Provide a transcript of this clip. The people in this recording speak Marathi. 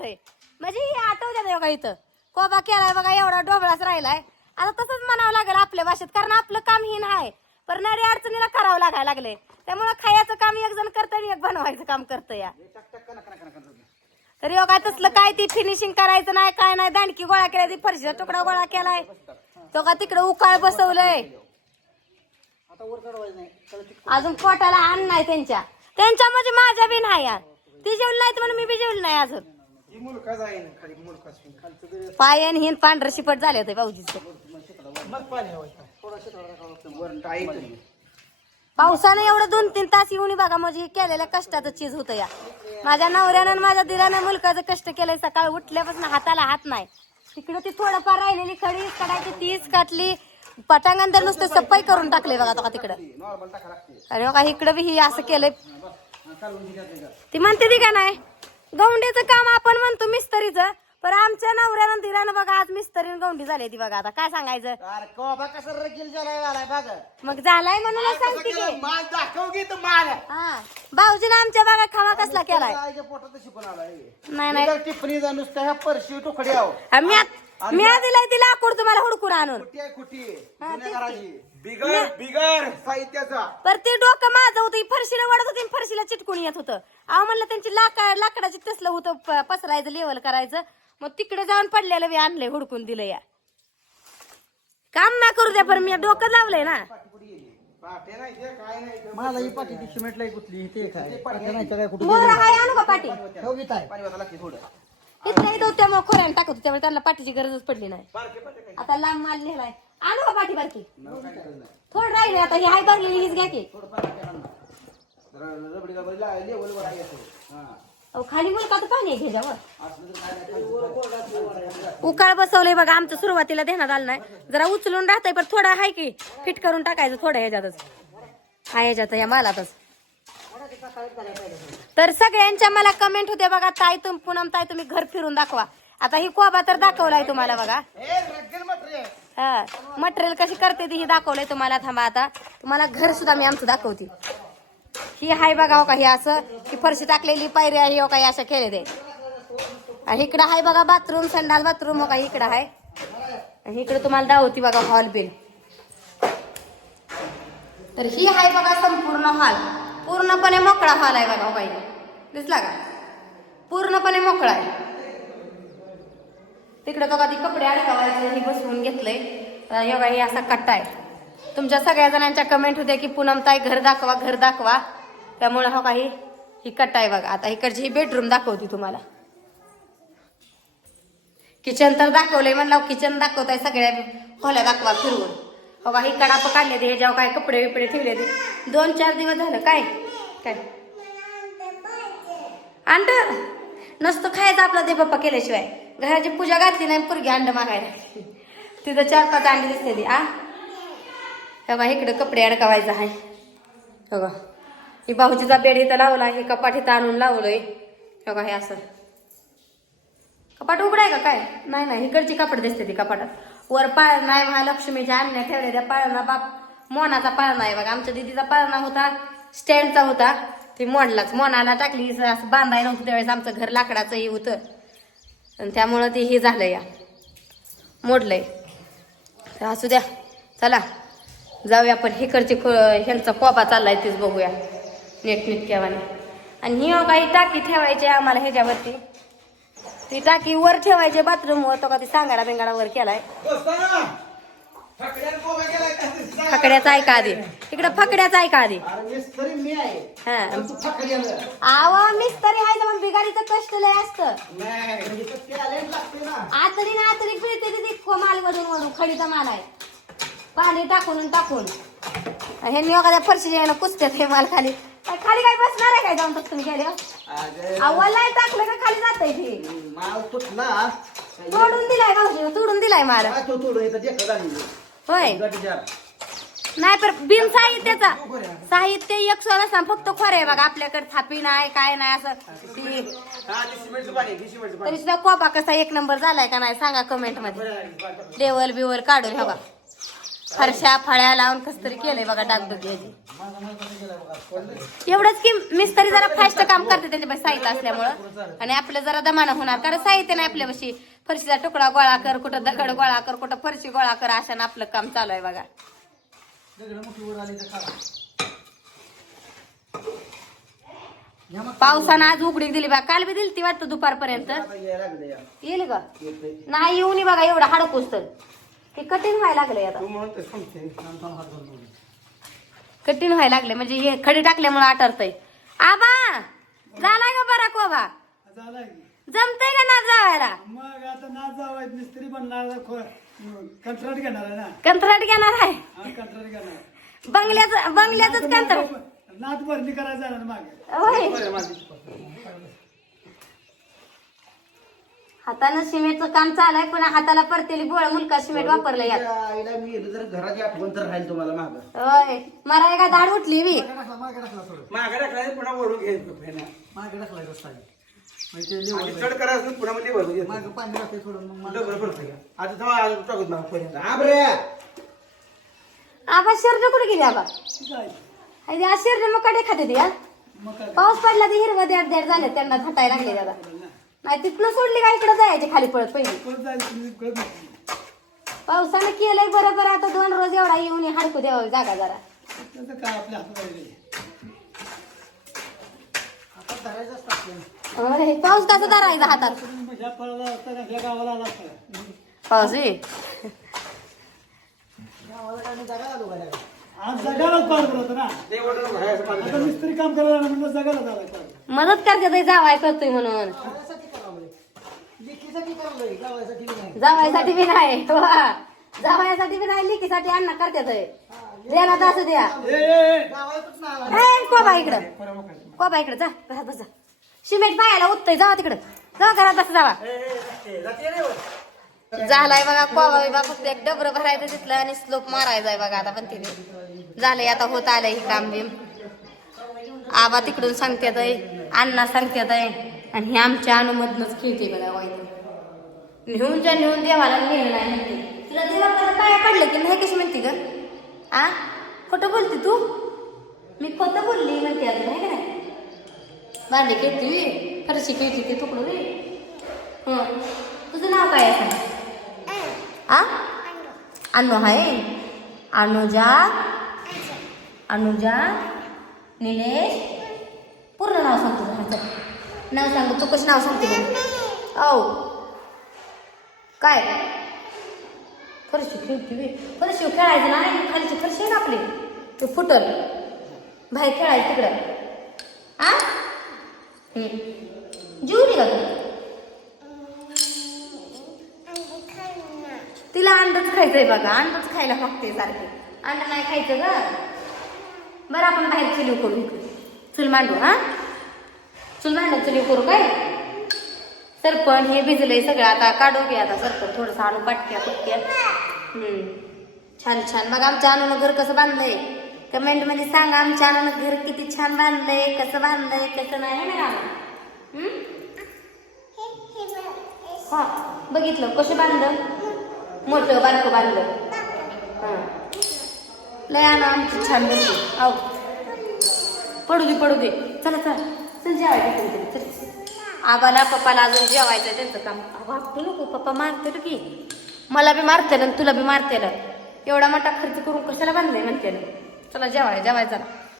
येत म्हणजे ही आठवत्यात बघा इथं? कोबा केलाय बघा एवढा डोबळाच राहिलाय. आता तसंच म्हणावं लागेल आपल्या भाषेत कारण आपलं काम ही नाही. पण नडी अडचणीला करावं लागायला लागले त्यामुळे खायचं काम एक जण करतं आणि एक बनवायचं काम करतं या. तर योगा तसलं काय ती फिनिशिंग करायचं नाही काय नाही दांडकी गोळा केलाय ती फरशीचा तुकडा गोळा केलाय. तो का तिकडे उकाळ बसवलंय. अजून पोटाला आण नाही त्यांच्या. त्यांच्या म्हणजे माझ्या बी नाही यार. ती जेवली नाही म्हणून मी बी जेवली नाही अजून. ही मुलका खाली मुलकाच खालचं पायन हिन पांढरं शिपट झाले होते भाऊजीचं. मग पाणी लागतं टाईट एवढं दोन तीन तास येऊन बघा म्हणजे केलेल्या कष्टाचं चीज होतं या. माझ्या नवऱ्यानं आणि माझ्या दिरानं मुलकाचं कष्ट केलंय. सकाळ उठल्यापासून हाताला हात नाही. तिकडे ती थोडंफार राहिलेली खडी कडायची तीच काटली पटांगण तर नुसतं सफाई करून टाकले बघा तो तिकडं. नॉर्मल टाका लागते अरे हो बघा इकडं बी ही असं केलंय. ती म्हणते ती का नाही? गौंडीचं काम आपण म्हणतो मिस्त्रीचं पण आमच्या नवऱ्यानं दिरानं बघा आज मिस्त्रीनं गौंडी झाली ती बघा. आता काय सांगायचं? अरे कोबा कसा रगील झालाय झालाय बघ. मग झालाय म्हणून सांगते की. माल दाखव की तर माल हा. भाऊजीनं आमच्या बागा खावा कसला केलाय. आईच्या पोटात शिकून आलाय. नाही नाही. बिगर टिप्पणीचा नुसतं ह्या परशी तुकडी आहो. हा, मी आत- मी दिलाय तिला लाकूड तुम्हाला हुडकून आणून. कुठी आहे कुठी हा, जुन्या तेच घराची बिगर बिगर साहित्याचा. ते डोकं माझं होतं ही फरशीला वडत होती फरशीला चिटकून येत होतं. अहो म्हणलं त्यांची लाकड लाकडाची तसलं होतं प- पसरायचं लेवल करायचं. मग तिकडे जाऊन पडलेलं बी आणलंय हुडकून दिलं या. काम ना करू द्या पण मी डोकं लावलंय ना. नाही ते काय नाही ते. मला ही पाठी ती सिमेंटला कुठली ते काय नाही काय कुठे मोर हाय आणू का पाठी? ठेवीत आहे. पाणी वाजा लागते थोडं. इथं येतो त्यामुळे खोऱ्याने टाकत होतो, त्यामुळे त्यांना पाठीची गरजच पडली नाही. आता लांब माल नेलाय. आणू का पाठी बारकी? थोडं राहिले आता ही हाय भरलेली हीच घ्या की. आहे. हा. अहो, खाली मुलगा तर पाणी आहे घ्याच्यावर उकाळ बसवलंय बघा आमचं सुरुवातीला देण्यात आलं नाही. जरा उचलून राहतंय पण थोडं आहे की फिट करून टाकायचं थोडं ह्याच्यातच. हा ह्याच्यात या मालातच. तर सगळ्यांच्या मला कमेंट होते बघा ताई तुम पुनम ताई तुम्ही घर फिरून दाखवा. आता ही कोबा तर दाखवलाय तुम्हाला बघा. हा मटेरियल कशी करते ती ही दाखवलंय तुम्हाला थांबा आता. तुम्हाला घर सुद्धा मी आमचं दाखवते. ही हाय बघा हो का ही असं ही फरशी टाकलेली पायरी आहे हो काही अशा केले ते आणि इकडं आहे बघा बाथरूम संडाल बाथरूम हो का इकडं आहे आणि इकडे तुम्हाला दावती बघा हॉल बिल. तर ही आहे बघा संपूर्ण हॉल. पूर्णपणे मोकळा हॉल आहे बघा हो बाई. दिसला का? पूर्णपणे मोकळा आहे. तिकडे बघा ती कपडे अडकावायचे ही बसवून घेतलंय. योगा ही असा कट्टा आहे. तुमच्या सगळ्या जणांच्या कमेंट होत्या की पूनम ताई घर दाखवा घर दाखवा. त्यामुळे हो काही ही कट्टा आहे बघा. आता इकडची ही बेडरूम दाखवते तुम्हाला. किचन तर दाखवलंय म्हणलं किचन दाखवताय सगळ्या खोल्या दाखवा फिरवून. हो ही कडाप काढले ते ह्याच्यावर काय कपडे बिपडे ठेवले ते. दोन चार दिवस झालं काय? काय? अंड? नसतं खायचं आपला दे बाप्पा केल्याशिवाय. घराची पूजा घातली नाही पोरगी अंड मागायला. तिथं चार पाच अंडी दिसते ती आ? बघा इकडं कपडे अडकावायचं आहे. बघा ही भाऊजीचा बेड इथं लावला हे कपाट इथं आणून लावलंय. बघा हे असं. कपाट उघडाय का काय? नाही नाही इकडची कपड दिसते ती कपाटात. वर पाळणा आहे महालक्ष्मीच्या आणण्या ठेवलेल्या पाळणा बाप. मोनाचा पाळणा आहे बघा आमच्या दिदीचा पाळणा होता स्टँडचा होता. ती मोडलाच मोनाला टाकली असं बांधाय नव्हतं त्यावेळेस आमचं घर लाकडाचं हे होतं. आणि त्यामुळं ते हे झालं या. मोडलंय. तर असू द्या चला. जाऊया आपण हिकडची ह्यांचा कोबा चाललाय तेच बघूया. नीट नीटक्यावाने आणि ही हो काही टाकी ठेवायची आहे आम्हाला ह्याच्यावरती. ती टाकी वर ठेवायची बाथरूम वर तो का ती सांगायला बिंगाडा वर केलाय. फकड्याचा ऐका आधी. तिकडे फकड्याचा ऐका आधी. हा. आवा मिस्तरी आहे तर मग बिगाडीचं कष्ट लय असतं. आतरी ना आतरी पिळते तिथे माल मधून वरून खडीचा माल आहे. पाणी टाकून टाकून. हे एखाद्या फरशी यायला कुसत्यात हे माल खाली. खाली काय बसणार आहे काय जाऊन तुम्ही गेले अव्वल टाकलं का खाली जात ती? माल तुटला. तोडून दिलाय भाऊजी तोडून दिलाय माल काय तो तोडून येतं देखत आली होय. नाही पण बिन साहित्याचा. साहित्य एक सोय नसताना फक्त खोरे आहे बघा आपल्याकडे थापी नाही काय नाही असं. ती हा, आहे. तरी सुद्धा कोबा कसा एक नंबर झालाय का नाही सांगा कमेंटमध्ये. लेवल बिवल काढून हवा फरशा फळ्या लावून कस तरी केलंय बघा डागडुगी एवढंच की मिस्त्री जरा फास्ट काम करते त्यांच्या साहित्य असल्यामुळं. आणि आपलं जरा दमानं होणार कारण साहित्य नाही आपल्यापाशी फरशीचा तुकडा गोळा कर कुठं दगड गोळा कर कुठं फरशी गोळा कर अशा आपलं काम चालू आहे बघा. पावसानं आज उघडी दिली बा काल बी दिली ती वाटतं दुपारपर्यंत. येईल का नाही येऊन बघा एवढं हाडकूस तर ते कठीण व्हायला लागलंय आता. तू म्हणून ते सांगते थांब, थांब, हात धरून बोलू. कठीण व्हायला लागले म्हणजे हे खडी टाकल्यामुळे आटरतय. आबा झालाय का बरा कोबा? झाला की. जमतय का ना जावायला? मग आता ना जावाय मिस्त्री बनणार कंत्राट घेणार आहे ना. कंत्राट घेणार आहे? हा कंत्राट घेणार बंगल्याच बंगल्याच कंत्राट. नात भरणी करायचं मागे. होय. बरं, माझी चपाती. हातानं सिमेंटचं काम चालू आहे पण हाताला परतेली गोळ मुलका सिमेंट वापरलं यात. त्या आईला मी घराची आठवण तर राहील तुम्हाला माग. होय मला एका दाढ उठली मी मागे टाकला मागे टाकला थोडं मागे टाकलाय पुन्हा ओढून घ्यायचं फेना मागे टाकला रस्ता आहे. म्हणजे ते आणि लेवल चढ करायचं पुन्हा मध्ये भरून घ्यायचं मागे पाणी राहते थोडं मग मला- डबल पडतं का? आता तेव्हा आज टाकत ना पहिल्यांदा हा बरे आबा शिरड कुठे गेली आबा? शिरड मग कडे खाते ती हा? मग काय पाऊस पडला ते हिरवं देड देड झाले त्यांना थाटायला लागले दादा. नाही तिथनं सोडली का इकडे जायचे खाली पळत पहिली? परत जायचं तुम्ही कळत नाही. पावसानं केलंय बरोबर आता दोन रोज एवढा येऊन हाडकू द्यावं जागा जरा. त्याचं काय आपल्या हातात आहे आता धरायचं असतं आपल्याला. होय, पाऊस कसा धरायचा हातात? मग ह्या फळाला असता का ह्या गावाला आला असता पाऊस बी. आज ना. आता. मिस्त्री काम करायला म्हणलं झाला मदत करते ताई जावाय करतोय म्हणून घरासाठी करावंय. लेकीसाठी करावंय, गावासाठी बी नाही. जावायसाठी बी नाही. जावायसाठी बी नाही. लिकीसाठी अन्न करतात देण्यात असू द्या कोबा इकडं. कोबा इकडं जा घरात बस जा. सिमेंट पायाला उत्तय जावा तिकडं. जा घरात बस जावा. झालाय बघा कोबा बिबा फक्त एक डबर भरायचं तिथलं आणि स्लोप मारायचा आहे बघा आता पण तिने झालंय आता होत आलंय हे काम बिम. आबा तिकडून सांगतात आहे अण्णा सांगतात आहे आणि हे आमच्या अनुमधनच खेळते बघा वाईट. लिहून ज्या नेऊन देवाला लिहिलं नाही म्हणते. तुला देवाला काय पडलं की नाही कशी म्हणते ग? आ? खोटं बोलते तू? मी खोटं बोलली म्हणते अजून आहे का नाही? भांडी खेळते वे फरशी खेळते ते तुकडं रे हं. तुझं नाव काय आहे? आ? अनु आहे? अनुजा? अनुजा? निलेश? पूर्ण नाव सांगतो तुझं. नाव सांग तू कसं नाव सांगते? औ काय? फरशी खेळती वे. फरशी खेळायचं नाही खालीची फरशी आहे ना आपली? ते फुटल. बाहेर खेळायचं तिकडं. आ? हं. जेवली का तू? तिला अंडच खायचंय बघा. अंडच खायला मागते सारखे. अंड नाही खायचं ग. बरं आपण बाहेर चुली करू इकडे. चूल मांडू हा? चूल मांडू चुली करू काय? सरपण हे भिजलंय सगळं. आता काढू घे आता सरपण थोडंसं आणू पाटक्या पुटक्या हम्म. छान छान. बघा आमच्या अनुनं घर कसं बांधलंय. कमेंटमध्ये सांगा आमच्या अनुनं घर किती छान बांधलंय कसं बांधलंय कसं नाही है ना हा बघितलं. कसं बांधलं? मोठं बारकं बांधलं. हा. लय आणा आमची छान बनली आहो पडू दे पडू दे. चला चला. चल जेवायचं चल. आबाला पप्पाला अजून जेवायचं त्यांचं काम. वाटतो नको पप्पा मारते की. मला बी मारते ना तुला बी मारते एवढा मोठा खर्च करून कशाला बांधलाय म्हणते चला जेवाय जेवायचा